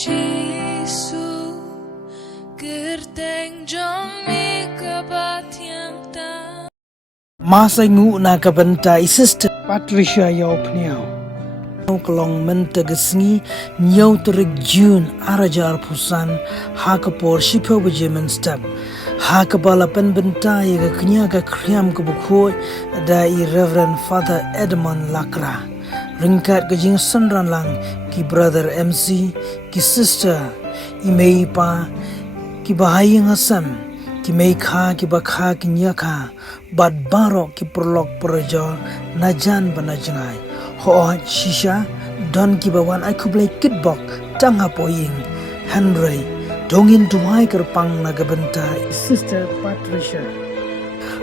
Giêsu gerteng jong mi kebatiang ta. Masa ngu na kabenta Sister Patricia yau pniau. Kelong mentegesngi nyau terik Jun arajar pusan hakapor shipau bejemen step. Hakapala penbenta yaga kenyaga kriam kebukhoi dai Reverend Father Edmund Lakra. Ringkat kejing senran lang ki Brother MC, ki Sister imei pa, ki bahayang asam, ki mei kha ki bakha ki nyakha, bad barok ki perlok perjo najan banajangai. Ho shisha don ki bawan ai kublai kitbok tang apoying Henry dongin duai kerpang naga benta Sister Patricia.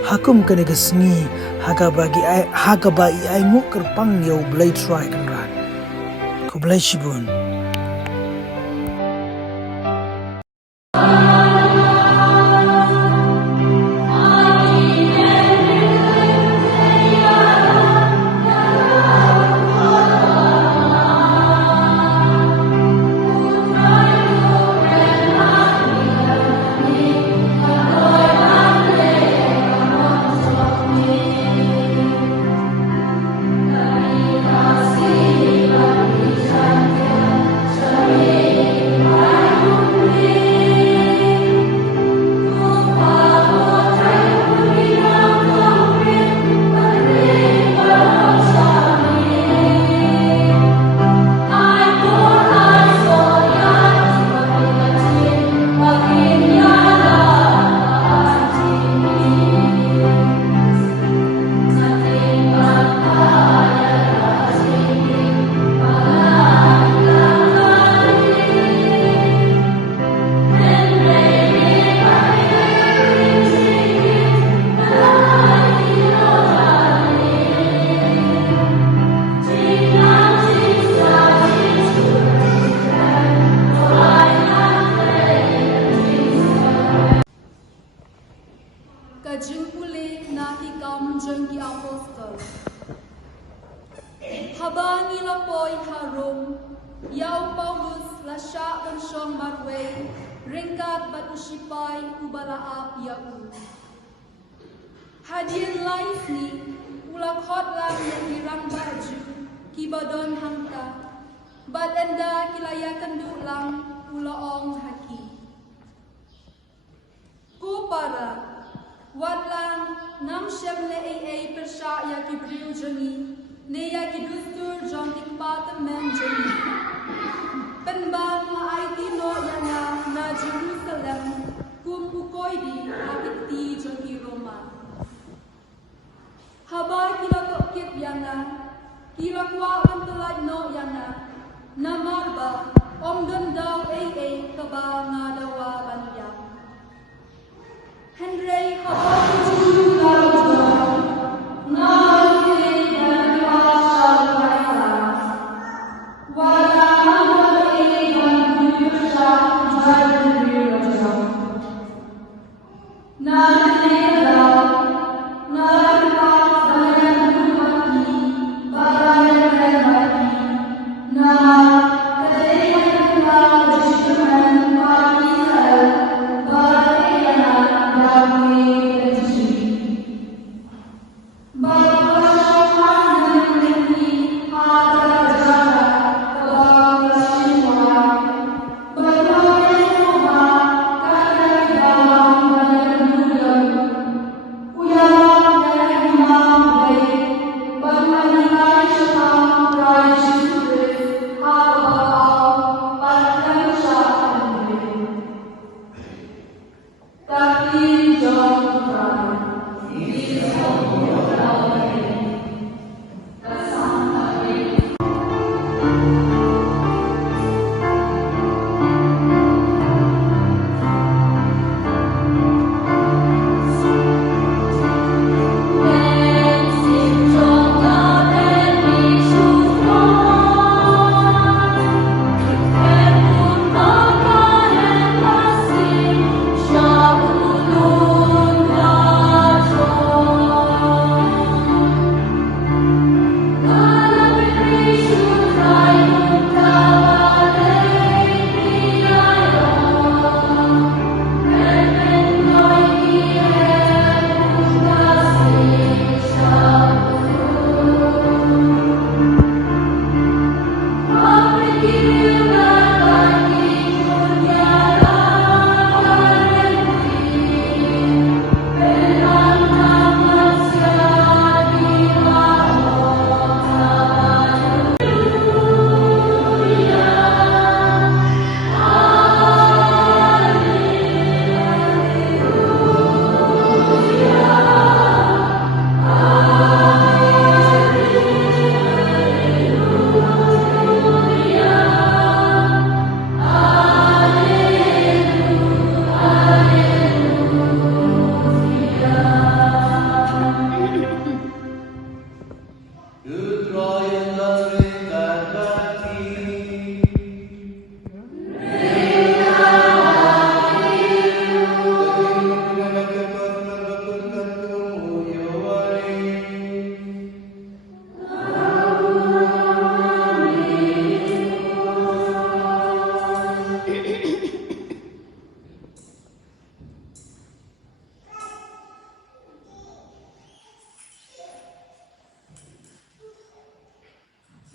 Hakum kene gesngi haga bai ai nguk kerpang yau blai try kenran. Ku blai shibun. Kajupule nahi kam jengki apostol. Habangi lapoi harum, yau Paulus lasya bensyong marway, ringkat batu sipai ubalaap yau. Hadian lais ni, ulak hot lang yang dirang baju, kibadon hangka, bad enda kilaya kenduk lang, ulaong haki. Kupara, Watlang nam shem le ai persha ya kibriu jani ne ya kidustur jong tikpat men jani penbang ma ai ti no ya na Jerusalem kum ukoi di atikti jong Roma haba kila to kip ya na kila kwa antelai no ya na marba om dendau ai kaba ngadawa banya Henry Habang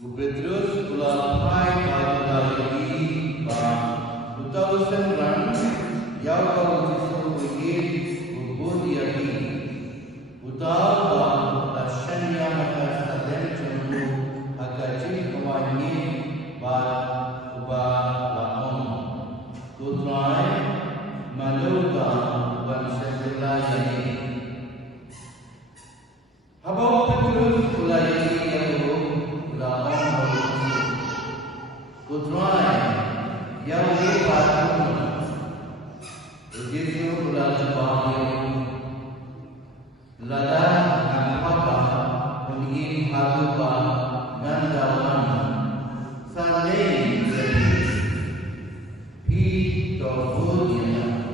Petrus ulai lagi utausan ran yang kau jisu ingin ubud yaki utau asyanya maka sadem cembu agajin kawani uba laon tutrai maluka ban sebelah yani habau Petrus ulai Putrai yang dipatuh begitu bulan Jepang lada apa ingin hatuba gandawan saling pi tohunya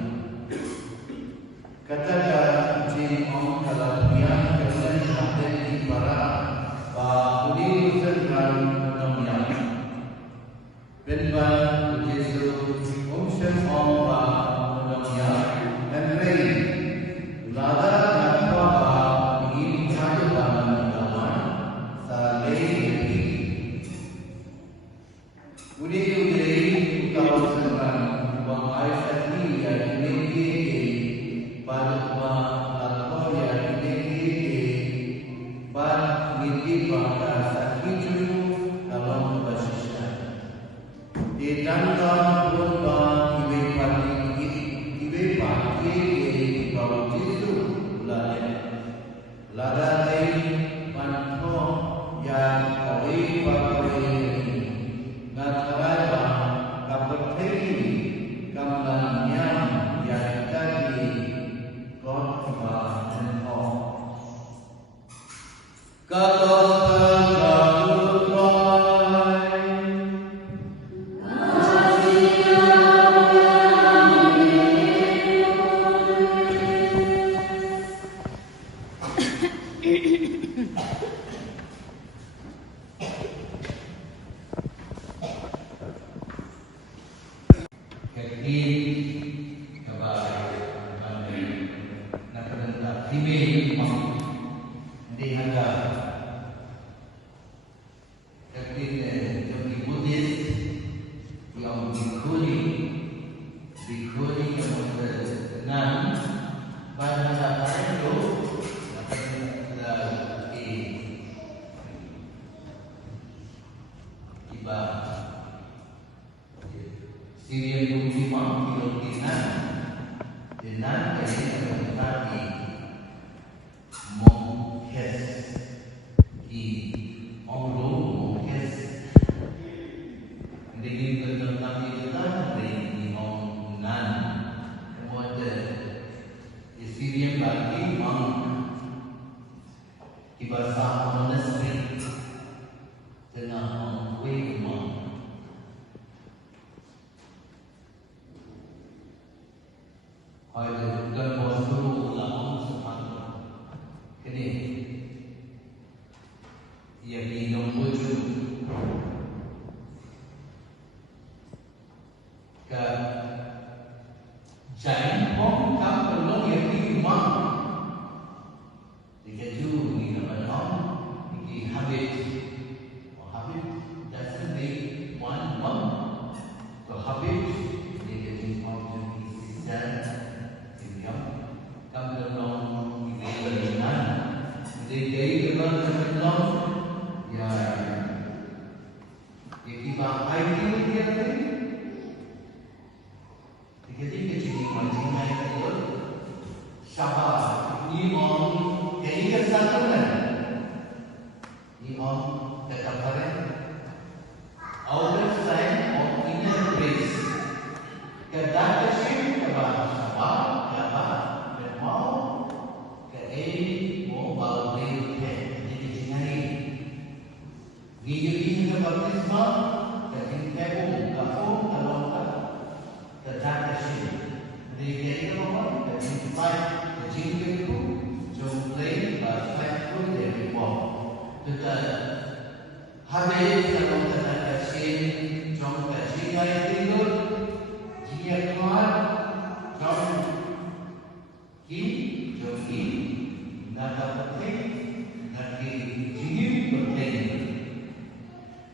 katakan jin om kalamian kesan haden di para udi usahan Benban Yesus umsem omba menamnya dan rei lada dan bapa ingin cari bahan dalam saleh ini udi kau senang bang Aisyah yang ini pada lakon yang ini pada mimpi pada sakit dalam basis Ditanda purba ibe pagi kau jisu lada lada lei manto yang kawai pakai ngatarai bang kapetei kamlannya yang tadi kau bahkan oh kalau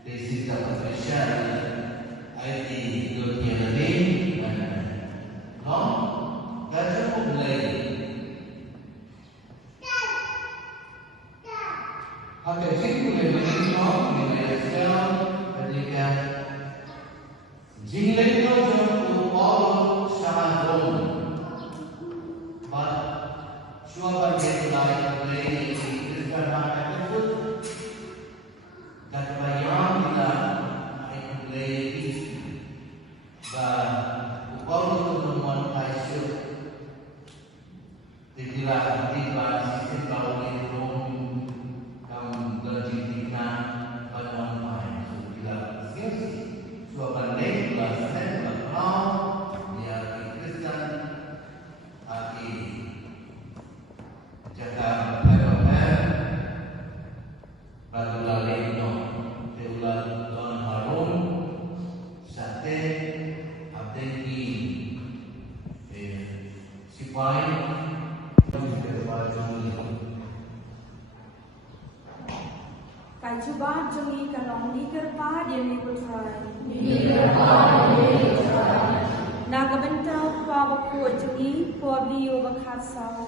Desi dapat Malaysia IT dunia lebih no gajah mulai hanya cikgu lebih no Malaysia ketika jinglet itu jauh all syahadon but syuaban dia lain mulai Kristen hanya itu dan bayang bila ayat mulai dan upah untuk temuan kaisir dikira tiba sistem tahun itu kamu berjadinya penuan main bila sesi suapan lain bila saya berkenal dia Kristen lagi jaga per lalu lain no teulah Tuan Harun sate abdeki sipai Kajuba jongi kalong ni kerpa dia ni putrai. Nagabentau pa baku jongi po biyo bakasau.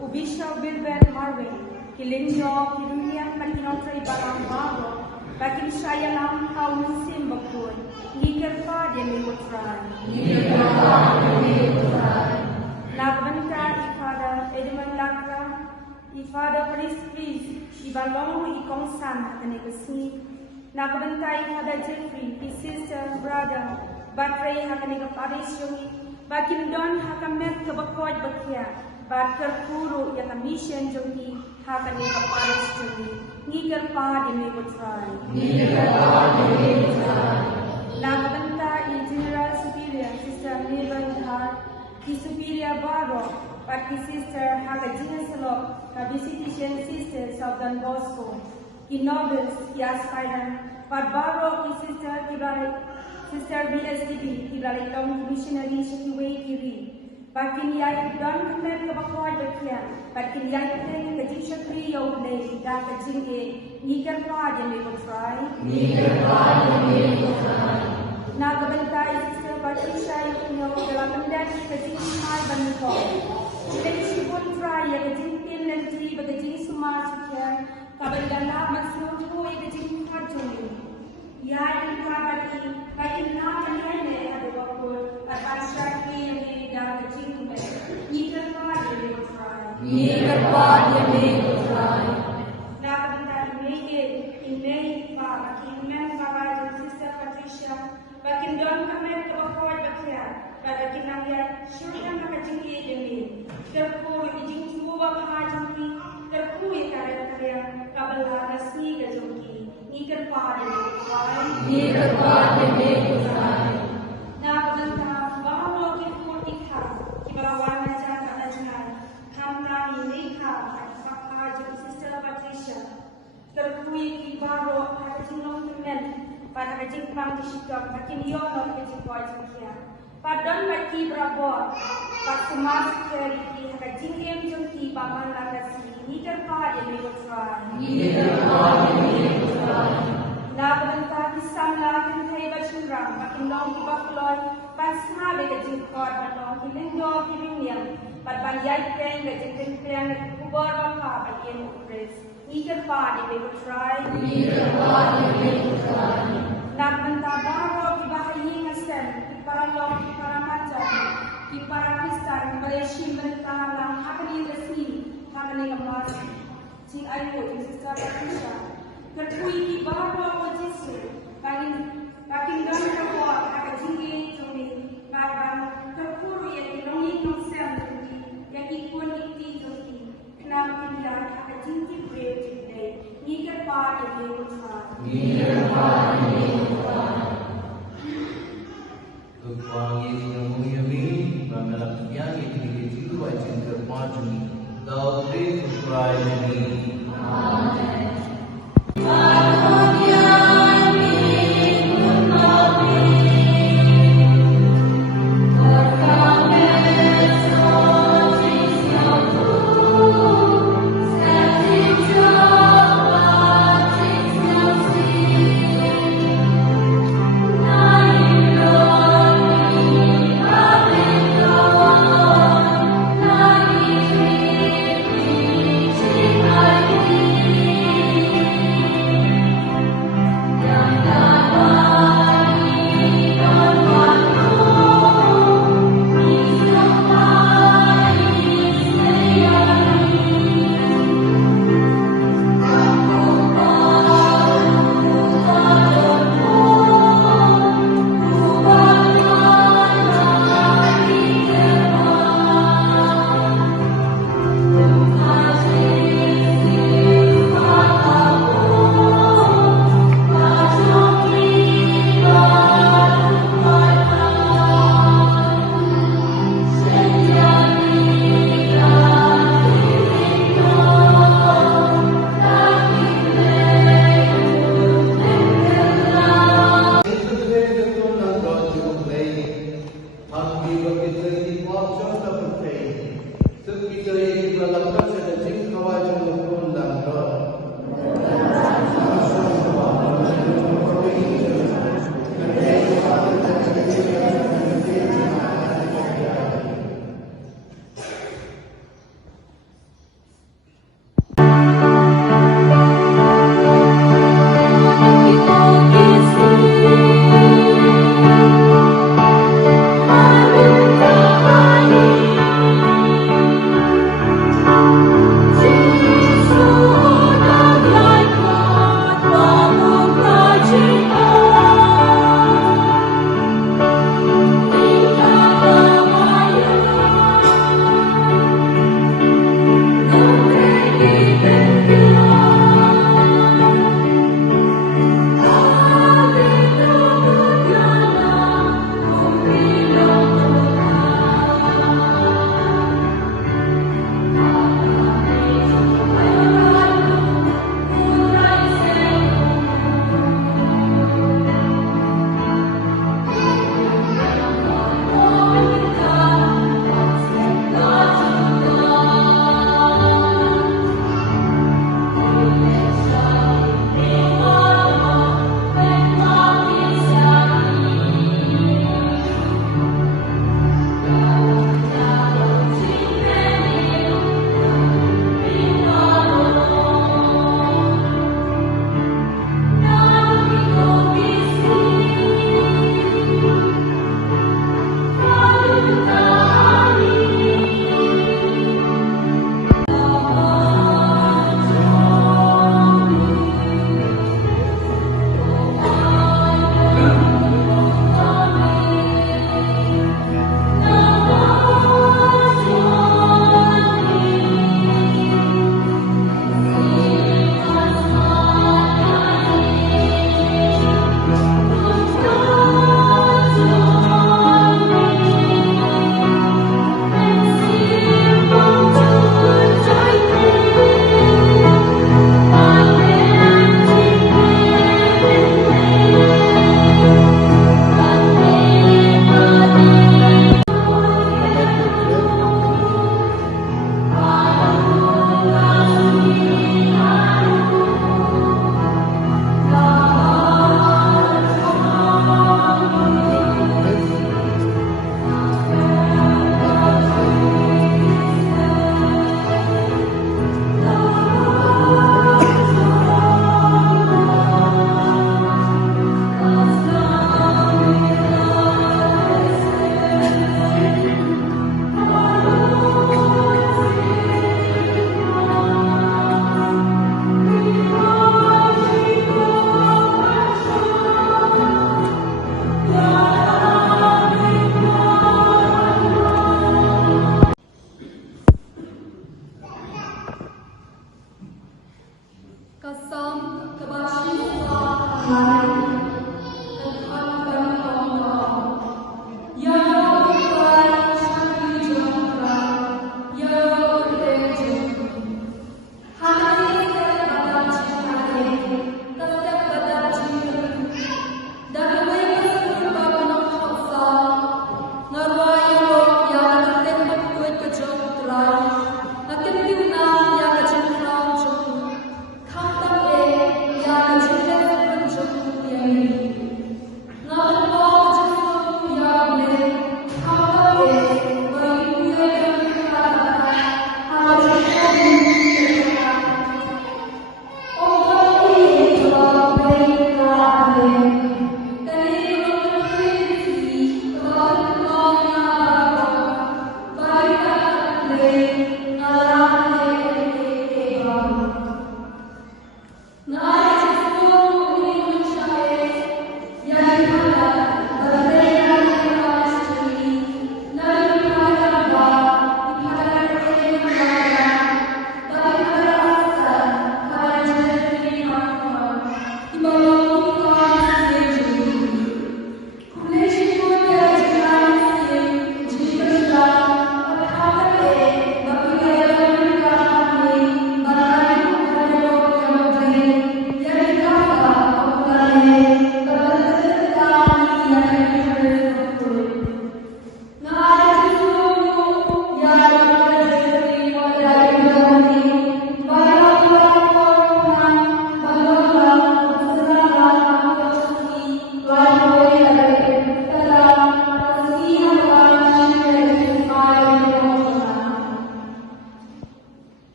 Ubisha bilben harwe. Kilingyo kilungian pakinotray barang bago. Bakin saya lam kau musim baku. Ni kerpa dia ni putrai. Nagabentau ifada edman lakra. Ifada please ibalong ikongsan kene kesni nakabentai ifada Jeffrey his sister brother batray hakane ka Paris yomi bakin don hakamet ka bakod bakya bat kerpuru ya ka mission jogi hakane ka Paris yomi ngiger pa de me botrai nakabentai general superior sister Nevan Dhar his superior baro but his sister Hagajina Salok, the visitation sisters of Don Bosco. In novels, he aspired, but Baro, his sister Kibari, sister BSDB, Kibari Long missionary Shakiway Kiri. But in Yai Don Kamer Kabakwad Bakia, but in Yai Keng, the Jishakri Yoble, that the Jinge, Nikan Pad and Maple Try. Nagabentai sister Patricia Yono, the Lamandan, the Jinge Baniko. Jadi pun try ya kejing pin nanti bagajing semua sekian kabandala masuk tu ya kejing kacung ya ini kabati baik nak ni ni ada waktu apa syaki ni dah kejing tu ni kerpa dia try nak benda ini pa bakin men bapa sister Patricia bakin don kami terpaksa baca bakin namanya syurga nak kejing ini terpuru ijing semua bahasa ni terpuru karya kabel rasmi kejoki ni kerpa nah benda bahawa kita ikha kibawan macam ada jenai kamera ini ikha fakha jadi sister Patricia terpuru kibaro ada jenong temen pada kejing pang disikap makin yono kejing kuat sekian padon baki berabot Pak Sumas Keriki haka jingem jengki paman lakasi ni kerpa dia megotran na berentah kisam lakin kai bashurang makin long kibakloi pas sabe ke jingkot manong kilingdo kilingniang pat panjai peng ke jingkeng peng kubor bapa bagien upres ni kerpa dia megotran na berentah baro kibahayi ngasen para long para macam di para Kristen Malaysia mereka lang hakani resmi hakani kemas si ayu di sister Patricia kerpui di bawah Yesus kagin dan kuat agak tinggi jombi bahkan kerpuru yang dilongi konsep yang ikut ikti jombi kenapa tidak agak tinggi break today ni kerpa yang Tuhan Yesus yang mulia ini dalam yang itu wajib termaju dalam Kristus ini. Amen.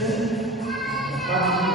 Christian,